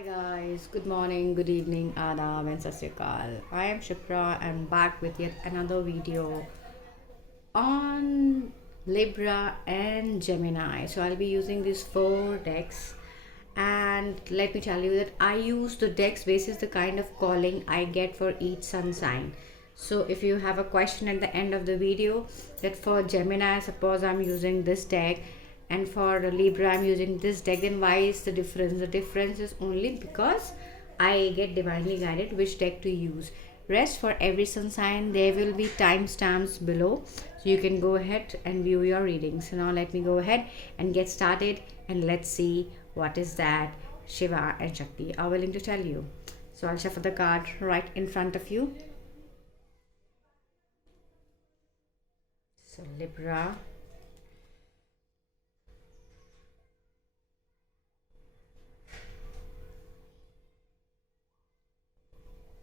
Hi guys, good morning, good evening, Adab and Sat Sri Akal. I am Shipra and back with yet another video on Libra and Gemini. So I'll be using these four decks, and let me tell you that I use the decks basis the kind of calling I get for each sun sign. So if you have a question at the end of the video, that for Gemini, suppose I'm using this deck, and for Libra I'm using this deck, then why is the difference? The difference is only because I get divinely guided which deck to use. Rest, for every sun sign there will be timestamps below, so you can go ahead and view your readings. So now let me go ahead and get started, and let's see what is that Shiva and Shakti are willing to tell you. So I'll shuffle the card right in front of you. So Libra,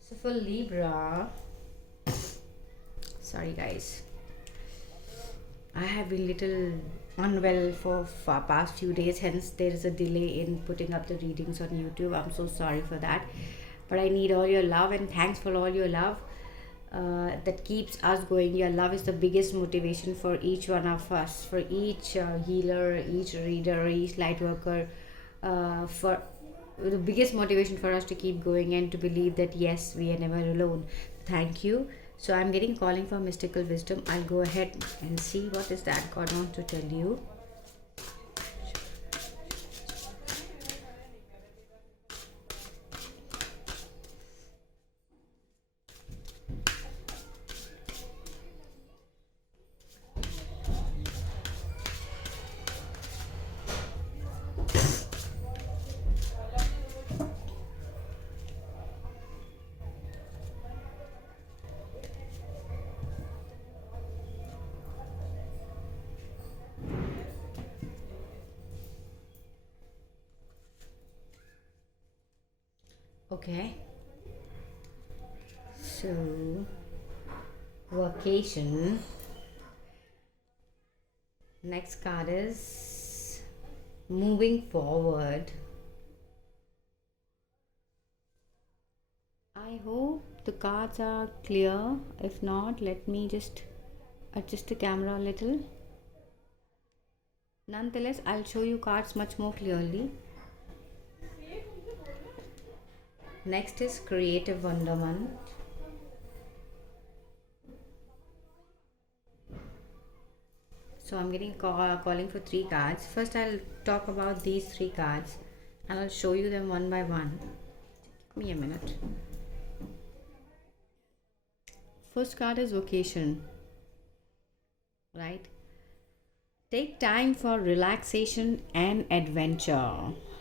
so for Libra, sorry guys, I have been little unwell for past few days, hence there is a delay in putting up the readings on YouTube. I'm so sorry for that, but I need all your love, and thanks for all your love that keeps us going. Your love is the biggest motivation for each one of us, for each healer, each reader, each light worker, for the biggest motivation for us to keep going and to believe that yes, we are never alone. Thank you. So I'm getting calling for mystical wisdom. I'll go ahead and see what is that God wants to tell you. Okay, so vacation. Next card is moving forward. I hope the cards are clear. If not, let me just adjust the camera a little. Nonetheless, I'll show you cards much more clearly. Next is creative wonderment. So I'm getting calling for three cards. First I'll talk about these three cards and I'll show you them one by one. Give me a minute. First card is vocation, right? Take time for relaxation and adventure.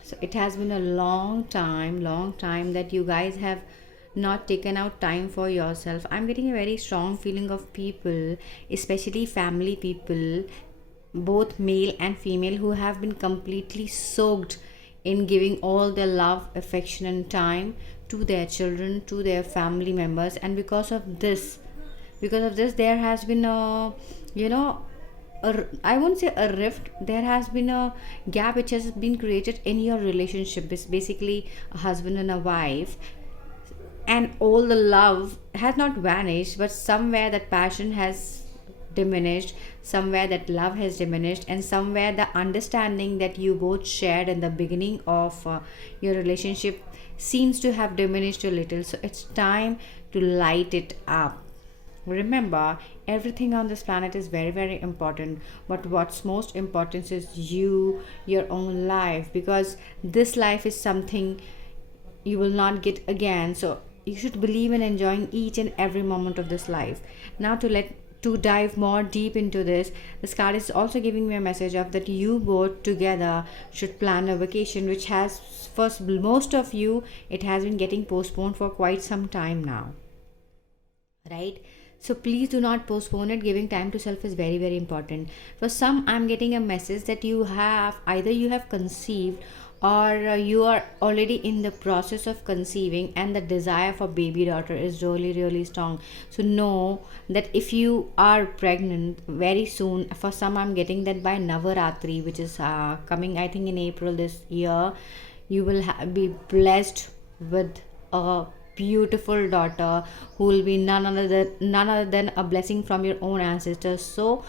So it has been a long time that you guys have not taken out time for yourself. I'm getting a very strong feeling of people, especially family people, both male and female, who have been completely soaked in giving all their love, affection and time to their children, to their family members, and because of this there has been a, you know, I won't say a rift. There has been a gap which has been created in your relationship. It's basically a husband and a wife, and all the love has not vanished, but somewhere that passion has diminished, somewhere that love has diminished, and somewhere the understanding that you both shared in the beginning of your relationship seems to have diminished a little. So it's time to light it up. Remember, everything on this planet is very, very important, but what's most important is you, your own life, because this life is something you will not get again. So you should believe in enjoying each and every moment of this life. Now to dive more deep into this card is also giving me a message of that you both together should plan a vacation, which has, for most of you, it has been getting postponed for quite some time now, right? So please do not postpone it. Giving time to self is very, very important. For some, I'm getting a message that you have either you have conceived, or you are already in the process of conceiving, and the desire for baby daughter is really, really strong. So know that if you are pregnant very soon, for some I'm getting that by Navaratri, which is coming I think in April this year, You will be blessed with a beautiful daughter who will be none other than a blessing from your own ancestors. So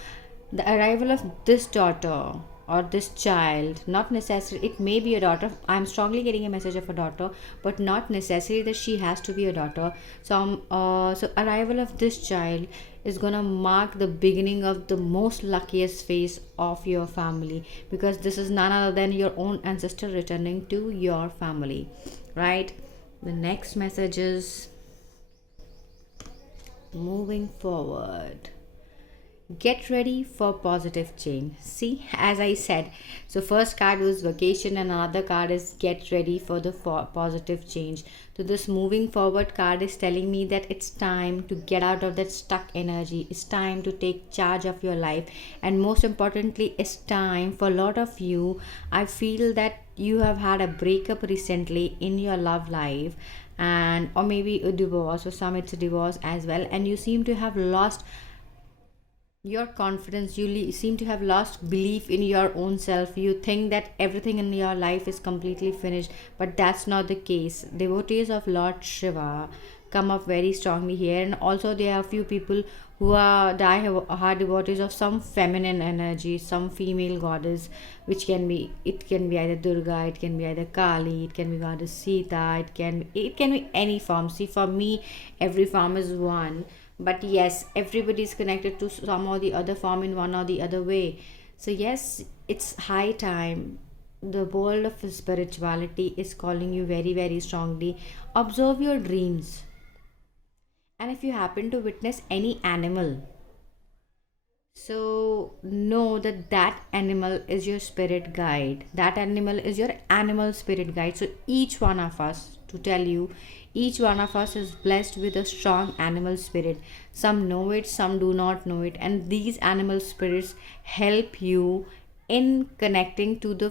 the arrival of this daughter or this child, not necessary, it may be a daughter, I'm strongly getting a message of a daughter, but not necessary that she has to be a daughter. So so arrival of this child is gonna mark the beginning of the most luckiest phase of your family, because this is none other than your own ancestor returning to your family, right? The next message is moving forward. Get ready for positive change. See, as I said, so first card was vacation and another card is get ready for the positive change. So this moving forward card is telling me that it's time to get out of that stuck energy. It's time to take charge of your life, and most importantly, it's time for a lot of you. I feel that you have had a breakup recently in your love life, and or maybe a divorce, or some it's a divorce as well, and you seem to have lost your confidence. You seem to have lost belief in your own self. You think that everything in your life is completely finished, but that's not the case. Devotees of Lord Shiva come up very strongly here, and also there are few people who are die-hard devotees of some feminine energy, some female goddess, which can be, it can be either Durga, it can be either Kali, it can be goddess Sita, it can be any form. See, for me, every form is one, but yes, everybody is connected to some or the other form in one or the other way. So yes, it's high time. The world of spirituality is calling you very, very strongly. Observe your dreams, and if you happen to witness any animal, so know that that animal is your spirit guide. That animal is your animal spirit guide. So each one of us, to tell you, each one of us is blessed with a strong animal spirit. Some know it, some do not know it, and these animal spirits help you in connecting to the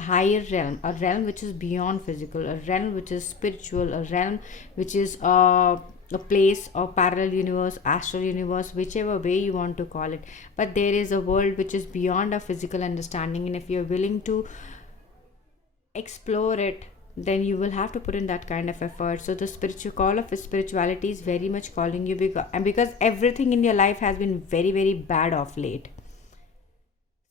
higher realm, a realm which is beyond physical, a realm which is spiritual, a realm which is a place or parallel universe, astral universe, whichever way you want to call it. But there is a world which is beyond our physical understanding, and if you're willing to explore it, then you will have to put in that kind of effort. So the spiritual call of spirituality is very much calling you, because everything in your life has been very, very bad of late.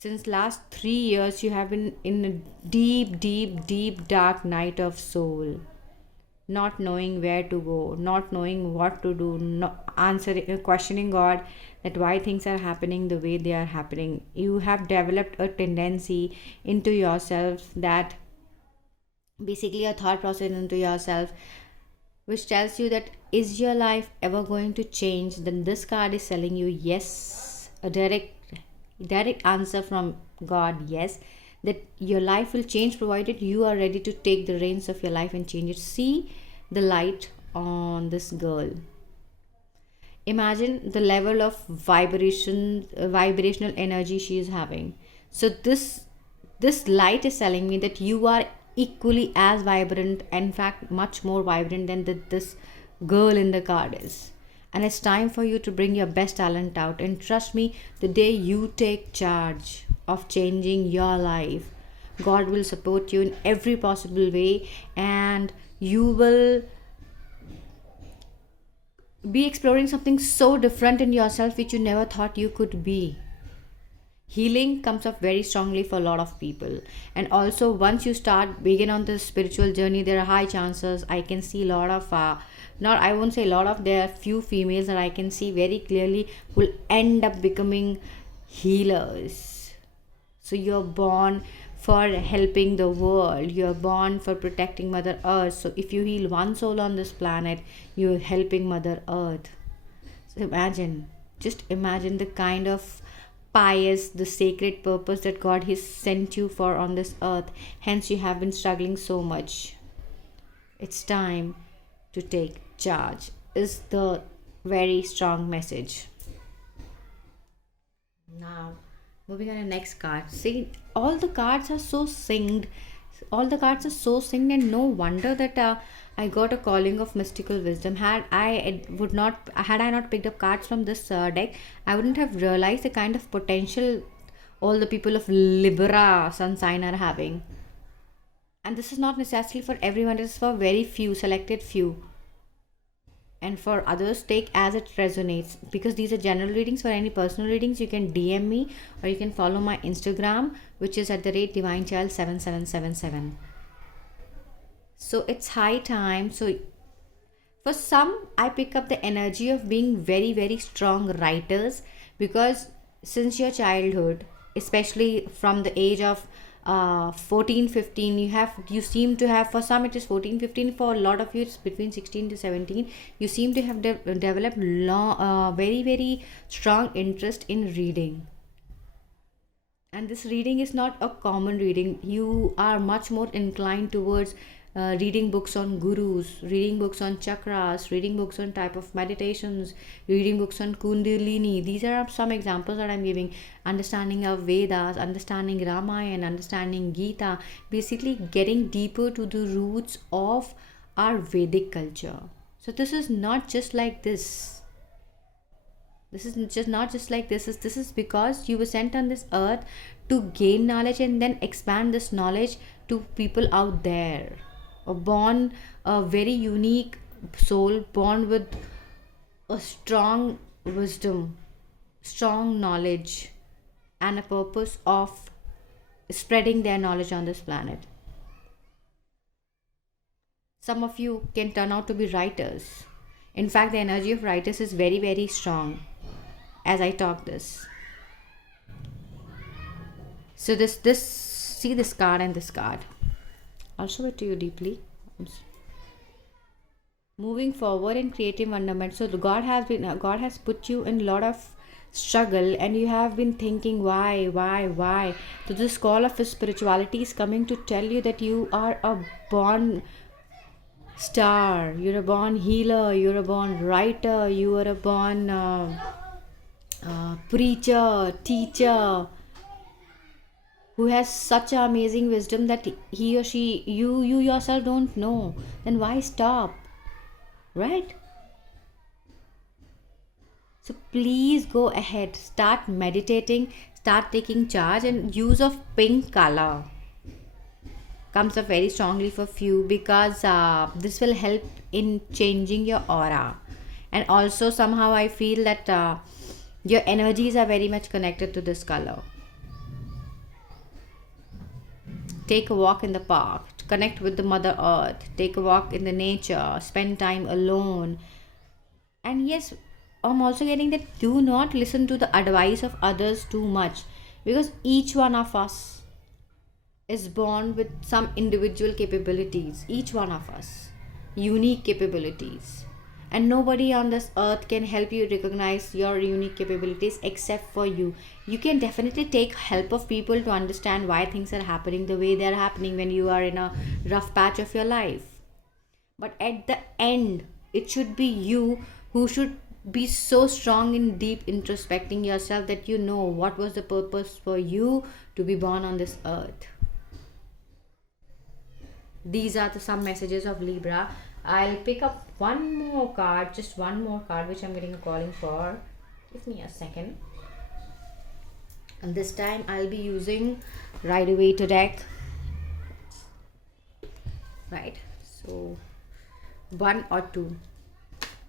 Since last 3 years you have been in a deep, deep, deep dark night of soul, not knowing where to go, not knowing what to do, not answering, questioning God that why things are happening the way they are happening. You have developed a tendency into yourself, that basically a thought process into yourself, which tells you that is your life ever going to change? Then this card is telling you yes, a direct answer from God, yes, that your life will change provided you are ready to take the reins of your life and change it. See the light on this girl. Imagine the level of vibrational energy she is having. So this light is telling me that you are equally as vibrant, in fact much more vibrant than this girl in the card is. And it's time for you to bring your best talent out, and trust me, the day you take charge of changing your life, God will support you in every possible way, and you will be exploring something so different in yourself which you never thought you could be. Healing comes up very strongly for a lot of people, and also once you begin on this spiritual journey, there are high chances, I can see a lot of not, I won't say a lot of, there are few females that I can see very clearly will end up becoming healers. So you're born for helping the world, you're born for protecting Mother Earth. So if you heal one soul on this planet, you're helping Mother Earth. So just imagine the kind of pious, the sacred purpose that God has sent you for on this earth. Hence you have been struggling so much. It's time to take charge is the very strong message. Now moving on to the next card. See, all the cards are so synced, and no wonder that I got a calling of mystical wisdom. Had I not picked up cards from this deck, I wouldn't have realized the kind of potential all the people of Libra sun sign are having. And this is not necessarily for everyone, it is for very few, selected few. And for others, take as it resonates, because these are general readings. For any personal readings, you can DM me, or you can follow my Instagram, which is at the rate divinechild7777. So it's high time. So for some, I pick up the energy of being very, very strong writers, because since your childhood, especially from the age of 14, 15, you seem to have, for some it is 14, 15, for a lot of you it's between 16 to 17, you seem to have developed very, very strong interest in reading. And this reading is not a common reading. You are much more inclined towards reading books on gurus, reading books on chakras, reading books on type of meditations, reading books on kundalini. These are some examples that I'm giving. Understanding of Vedas, understanding Ramayana, understanding Gita, basically getting deeper to the roots of our Vedic culture. So this is not just like this. This is just not just like this is because you were sent on this earth to gain knowledge and then expand this knowledge to people out there. Born a very unique soul, born with a strong wisdom, strong knowledge, and a purpose of spreading their knowledge on this planet. Some of you can turn out to be writers. In fact, the energy of writers is very, very strong as I talk this. So this see this card and this card. I'll show it to you deeply. Moving forward in creative wonderment. So the God has put you in a lot of struggle, and you have been thinking why. So this call of spirituality is coming to tell you that you are a born star, you're a born healer, you're a born writer, you are a born preacher, teacher, who has such amazing wisdom that he or she, you yourself don't know. Then why stop, right? So please go ahead, start meditating, start taking charge. And use of pink color comes up very strongly for few, because this will help in changing your aura. And also somehow I feel that your energies are very much connected to this color. Take a walk in the park, connect with the Mother Earth, take a walk in the nature, spend time alone. And yes, I'm also getting that do not listen to the advice of others too much, because each one of us is born with some individual capabilities, each one of us, unique capabilities. And nobody on this earth can help you recognize your unique capabilities except for you. You can definitely take help of people to understand why things are happening the way they're happening when you are in a rough patch of your life. But at the end, it should be you who should be so strong in deep introspecting yourself that you know what was the purpose for you to be born on this earth. These are some messages of Libra. I'll pick up one more card, just one more card, which I'm getting a calling for. Give me a second. And this time I'll be using Rider Waiter deck. Right? So, one or two.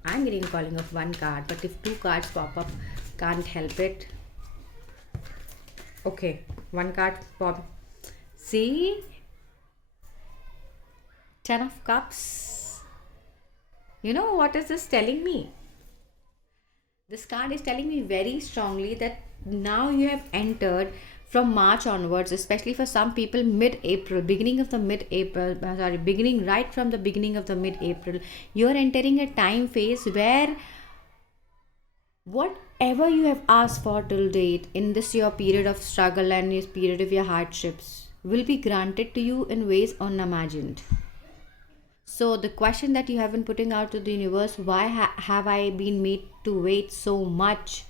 I'm getting a calling of one card, but if two cards pop up, can't help it. Okay, one card pop. See? 10 of Cups. You know what is this telling me? This card is telling me very strongly that now you have entered from March onwards, especially for some people mid-April, beginning right from the beginning of the mid-April, you are entering a time phase where whatever you have asked for till date in this your period of struggle and this period of your hardships will be granted to you in ways unimagined. So the question that you have been putting out to the universe, why have I been made to wait so much?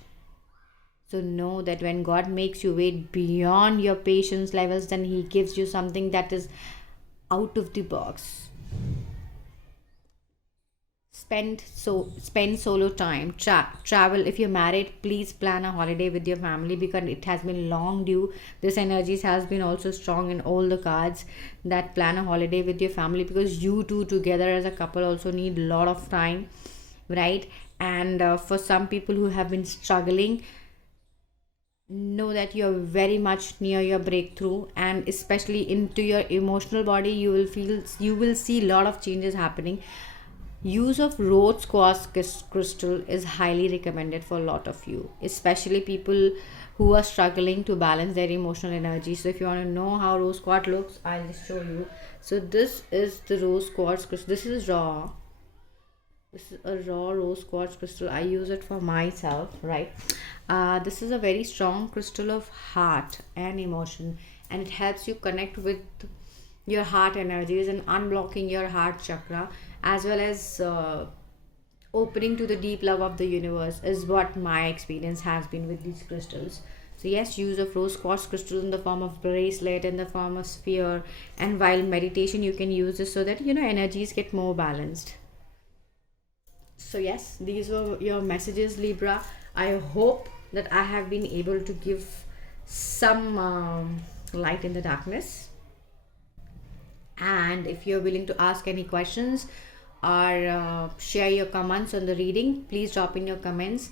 So know that when God makes you wait beyond your patience levels, then he gives you something that is out of the box. spend solo time, travel. If you're married, please plan a holiday with your family, because it has been long due. This energies has been also strong in all the cards, that plan a holiday with your family, because you two together as a couple also need a lot of time, right? And for some people who have been struggling, know that you're very much near your breakthrough, and especially into your emotional body, you will see a lot of changes happening. Use of rose quartz crystal is highly recommended for a lot of you, especially people who are struggling to balance their emotional energy. So if you want to know how rose quartz looks, I'll just show you. So this is the rose quartz crystal. This is a raw rose quartz crystal. I use it for myself, right? This is a very strong crystal of heart and emotion, and it helps you connect with your heart energies and unblocking your heart chakra, as well as opening to the deep love of the universe, is what my experience has been with these crystals. So yes, use of rose quartz crystals in the form of bracelet, in the form of sphere, and while meditation you can use this so that energies get more balanced. So yes, these were your messages, Libra. I hope that I have been able to give some light in the darkness. And if you're willing to ask any questions or share your comments on the reading, please drop in your comments,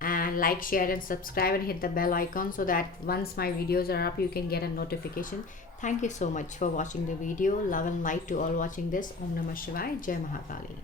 and like, share and subscribe, and hit the bell icon so that once my videos are up you can get a notification. Thank you so much for watching the video. Love and light to all watching this. Om Namah Shivaya. Jai Mahakali.